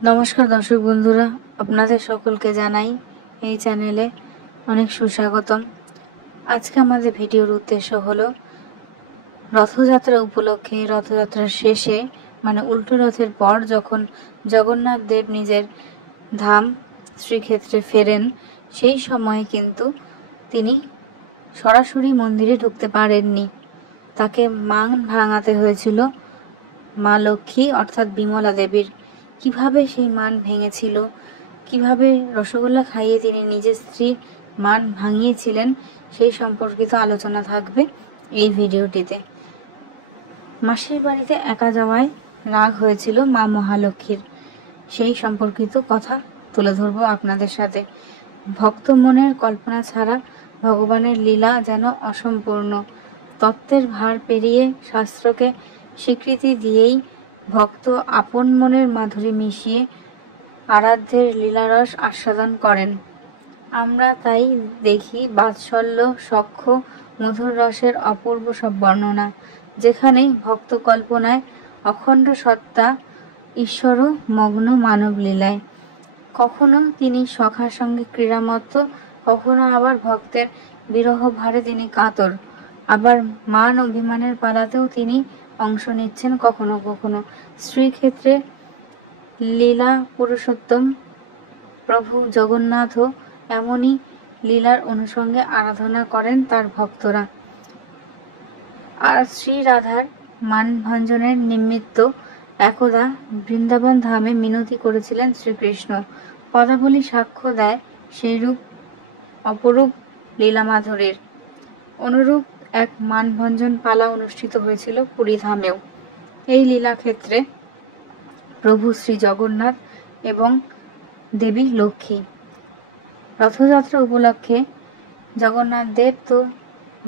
নমস্কার দর্শক বন্ধুরা, আপনাদের সকলকে জানাই এই চ্যানেলে অনেক সুস্বাগতম। আজকে আমাদের ভিডিওর উদ্দেশ্য হলো রথযাত্রা উপলক্ষে, রথযাত্রার শেষে মানে উল্টো রথের পর যখন জগন্নাথ দেব নিজের ধাম শ্রীক্ষেত্রে ফেরেন, সেই সময়ে কিন্তু তিনি সরাসরি মন্দিরে ঢুকতে পারেননি। তাকে মান ভাঙাতে হয়েছিল মা লক্ষ্মী অর্থাৎ বিমলা দেবীর। কিভাবে সেই মান ভেঙেছিল, কিভাবে রসগোল্লা খাইয়ে তিনি নিজের স্ত্রীর মান ভাঙিয়েছিলেন, সেই সম্পর্কিত আলোচনা থাকবে এই ভিডিওটিতে। মাসির বাড়িতে একা যাওয়ায় রাগ হয়েছিল মা মহালক্ষ্মীর, সেই সম্পর্কিত কথা তুলে ধরবো আপনাদের সাথে। ভক্ত মনের কল্পনা ছাড়া ভগবানের লীলা যেন অসম্পূর্ণ। তত্ত্বের ভার পেরিয়ে শাস্ত্রকে স্বীকৃতি দিয়েই ভক্ত আপন মনের মাধুরী মিশিয়ে আরাধ্যের লীলারস আস্বাদন করেন। আমরা তাই দেখি বাৎসল্য, সখ্য, মধুর রসের অপূর্ব সব বর্ণনা, যেখানে ভক্ত কল্পনায় অখণ্ড সত্তা ঈশ্বরও মগ্ন মানব লীলায়। কখনো তিনি সখার সঙ্গে ক্রীড়ামত্ত, কখনো আবার ভক্তের বিরহ ভারে তিনি কাতর, আবার মান অভিমানের পালাতেও তিনি অংশ নিচ্ছেন কখনো কখনো। শ্রীক্ষেত্রে লীলা পুরুষোত্তম প্রভু জগন্নাথও এমনই লীলার অনুষঙ্গে আরাধনা করেন তার ভক্তরা। আর শ্রী রাধার মানভঞ্জনের নিমিত্ত একদা বৃন্দাবন ধামে মিনতি করেছিলেন শ্রীকৃষ্ণ। পদাবলী সাক্ষ্য দেয় সেইরূপ অপরূপ লীলা মাধুরীর। অনুরূপ এক মানভঞ্জন পালা অনুষ্ঠিত হয়েছিল পুরী ধামেও। এই লীলাক্ষেত্রে প্রভু শ্রী জগন্নাথ এবং দেবী লক্ষ্মী। রথযাত্রা উপলক্ষে জগন্নাথ দেব তো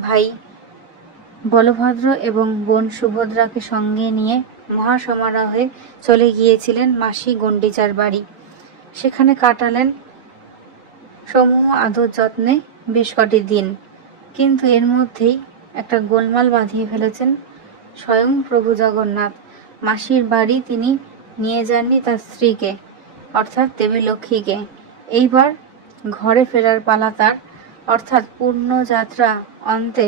ভাই বলভদ্র এবং বোন সুভদ্রাকে সঙ্গে নিয়ে মহাসমারোহে চলে গিয়েছিলেন মাসি গণ্ডিচার বাড়ি। সেখানে কাটালেন সমূহ আদর যত্নে বেশ কটি দিন। কিন্তু এর মধ্যেই একটা গোলমাল বাঁধিয়ে ফেলেছেন স্বয়ং প্রভু জগন্নাথ। মাসির বাড়ি তিনি নিয়ে যাননি তার স্ত্রীকে অর্থাৎ দেবী লক্ষ্মীকে। এইবার ঘরে ফেরার পালা তার, অর্থাৎ পূর্ণ যাত্রা অন্তে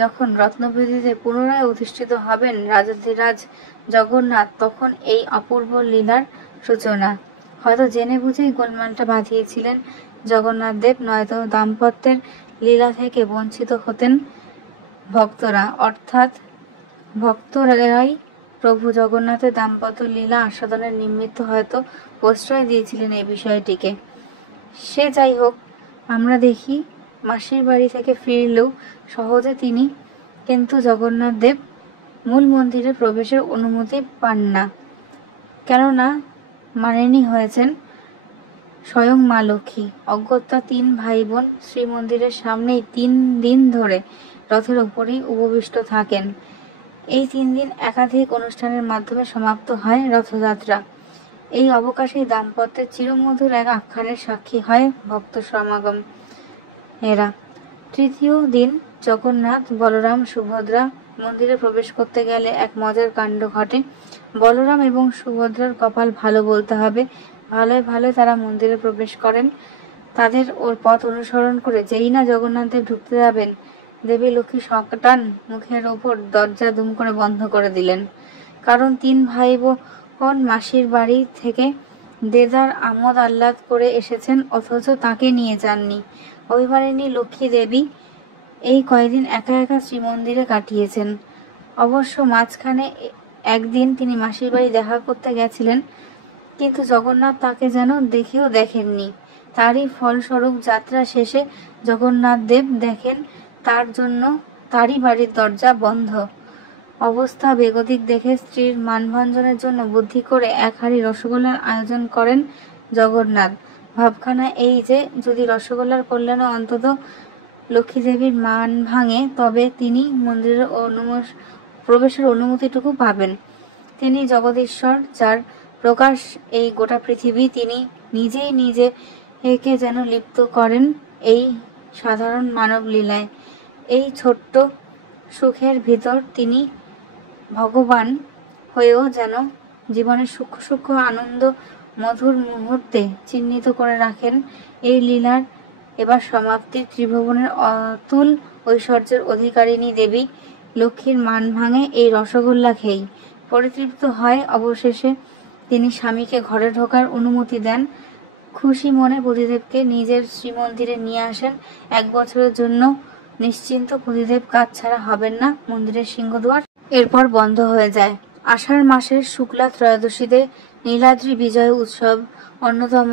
যখন রত্নবেদিতে পুনরায় অধিষ্ঠিত হবেন রাজাধিরাজ জগন্নাথ, তখন এই অপূর্ব লীলার সূচনা। হয়তো জেনে বুঝেই গোলমালটা বাঁধিয়েছিলেন জগন্নাথ দেব, নয়তো দাম্পত্যের লীলা থেকে বঞ্চিত হতেন ভক্তরা, অর্থাৎ ভক্তরাই প্রভু জগন্নাথের দাম্পত্য লীলা আস্বাদনের নিমিত্ত হয়তো প্রশ্রয় দিয়েছিলেন এই বিষয়টিকে। সে যাই হোক, আমরা দেখি মাসির বাড়ি থেকে ফিরলেও সহজে তিনি কিন্তু জগন্নাথ দেব মূল মন্দিরে প্রবেশের অনুমতি পান না, কেননা মানেনি হয়েছেন স্বয়ং মা লক্ষ্মী। অগত্যা 3 ভাই বোন শ্রীমন্দিরের সামনেই 3 দিন ধরে রথের ওপরেই উপবিষ্ট থাকেন। এই 3 দিন একাধিক অনুষ্ঠানের মাধ্যমে সমাপ্ত হয় রথযাত্রা। এই অবকাশেই দাম্পত্যের চিরমধুর এক আখ্যানের সাক্ষী হয় ভক্ত সমাগম এরা। তৃতীয় দিন জগন্নাথ, বলরাম, সুভদ্রা মন্দিরে প্রবেশ করতে গেলে এক মজার কাণ্ড ঘটে। বলরাম এবং সুভদ্রার কপাল ভালো বলতে হবে, ভালোই ভালোই তারা মন্দিরে প্রবেশ করেন। তাদের ওর পথ অনুসরণ করে যেই না জগন্নাথ দেব ঢুকতে যাবেন, দেবী লক্ষ্মী সটান মুখের ওপর দরজা দুম করে বন্ধ করে দিলেন। কারণ 3 ভাই বোন মাসির বাড়ি থেকে দেদার আমোদ আহ্লাদ করে এসেছেন, অথচ তাকে নিয়ে যাননি। অভিমানিনী লক্ষ্মী দেবী এই কয়েকদিন একা একা শ্রীমন্দিরে কাটিয়েছেন। অবশ্য মাঝখানে একদিন তিনি মাসির বাড়ি দেখা করতে গেছিলেন, কিন্তু জগন্নাথ তাকে যেন দেখেও দেখেননি। তারই ফলস্বরূপ যাত্রা শেষে জগন্নাথ দেব দেখেন তার জন্য তারই বাড়ির দরজা বন্ধ। অবস্থা বেগতিক দেখে স্ত্রীর মানভঞ্জনের জন্য বুদ্ধি করে 1 হাঁড়ি রসগোল্লার আয়োজন করেন জগন্নাথ। ভাবখানা এই যে, যদি রসগোল্লার কল্যাণে অন্তত লক্ষ্মী দেবীর মান ভাঙে, তবে তিনি মন্দিরের প্রবেশের অনুমতিটুকু পাবেন। তিনি জগদীশ্বর, যার প্রকাশ এই গোটা পৃথিবী। তিনি নিজেই নিজেকে যেন লিপ্ত করেন এই সাধারণ মানব লীলায়। এই ছোট্ট সুখের ভিতর তিনি ভগবান হয়েও যেন জীবনের সূক্ষ্ম সূক্ষ্ম আনন্দ মধুর মুহূর্তে চিহ্নিত করে রাখেন। এই লীলার এবার সমাপ্তির ত্রিভুবনের অতুল ঐশ্বর্যের অধিকারিণী দেবী লক্ষ্মীর মান ভাঙে এই রসগোল্লা খেয়েই। পরিতৃপ্ত হয় অবশেষে তিনি স্বামীকে ঘরে ঢোকার অনুমতি দেন। খুশি মনে পতিদেবকে নিজের শ্রীমন্দিরে নিয়ে আসেন। 1 বছরের জন্য নিশ্চিন্ত পতিদেব কাজ ছাড়া হবেন না। মন্দিরের সিংহদুয়ার এরপর বন্ধ হয়ে যায়। আষাঢ় মাসের শুক্লা ত্রয়োদশীতে নীলাদ্রি বিজয় উৎসব অন্যতম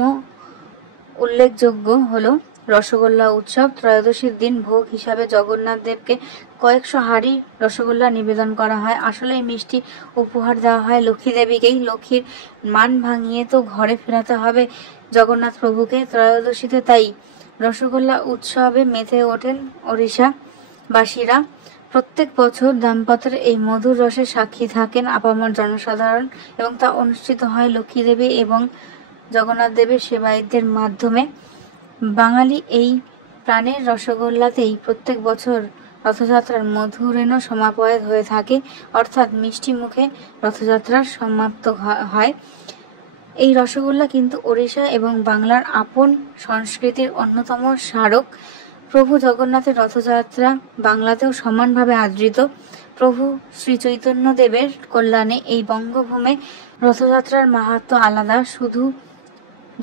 উল্লেখযোগ্য হলো রসগোল্লা উৎসব। ত্রয়োদশীর দিন ভোগ হিসাবে জগন্নাথ দেবকে কয়েকশো হাঁড়ি রসগোল্লা নিবেদন করা হয়। আসলে এই মিষ্টি উপহার দেওয়া হয় লক্ষ্মী দেবীকেই। লক্ষ্মীর মান ভাঙিয়ে তো ঘরে ফেরাতে হবে জগন্নাথ প্রভুকে। ত্রয়োদশীতে তাই রসগোল্লা উৎসবে মেতে ওঠেন ওড়িশাবাসীরা। প্রত্যেক বছর দাম্পত্যের এই মধুর রসের সাক্ষী থাকেন আপামর জনসাধারণ এবং তা অনুষ্ঠিত হয় লক্ষ্মী দেবী এবং জগন্নাথ দেবের সেবায়িতদের মাধ্যমে। বাঙালি এই প্রাণের রসগোল্লাতেই প্রত্যেক বছর রথযাত্রার মধুরেণ সমাপয়েত হয়ে থাকে, অর্থাৎ মিষ্টি মুখে রথযাত্রার সমাপ্ত হয়। এই রসগোল্লা কিন্তু ওড়িশা এবং বাংলার আপন সংস্কৃতির অন্যতম স্মারক। প্রভু জগন্নাথের রথযাত্রা বাংলাতেও সমানভাবে আদৃত। প্রভু শ্রী চৈতন্য দেবের কল্যাণে এই বঙ্গভূমে রথযাত্রার মাহাত্ম্য আলাদা। শুধু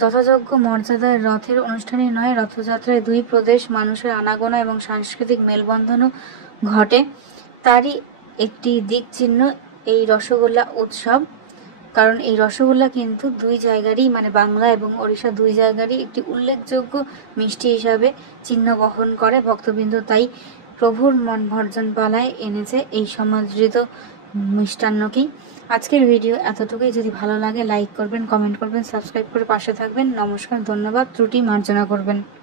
যথাযোগ্য মর্যাদায় রথের অনুষ্ঠানই নয়, রথযাত্রায় 2 প্রদেশ মানুষের আনাগোনা এবং সাংস্কৃতিক মেলবন্ধনও ঘটে। তারই একটি দিক চিহ্ন এই রসগোল্লা উৎসব। কারণ এই রসগোল্লা কিন্তু 2 জায়গারই মানে বাংলা এবং ওড়িশা 2 জায়গারই একটি উল্লেখযোগ্য মিষ্টি হিসাবে চিহ্ন বহন করে। ভক্তবৃন্দ তাই প্রভুর মন ভর্জন পালায় এনেছে এই সমাদৃত মিষ্টান্নকেই। আজকের ভিডিও এতটুকুই। যদি ভালো লাগে লাইক করবেন, কমেন্ট করবেন, সাবস্ক্রাইব করে পাশে থাকবেন। নমস্কার, ধন্যবাদ। ত্রুটি মার্জনা করবেন।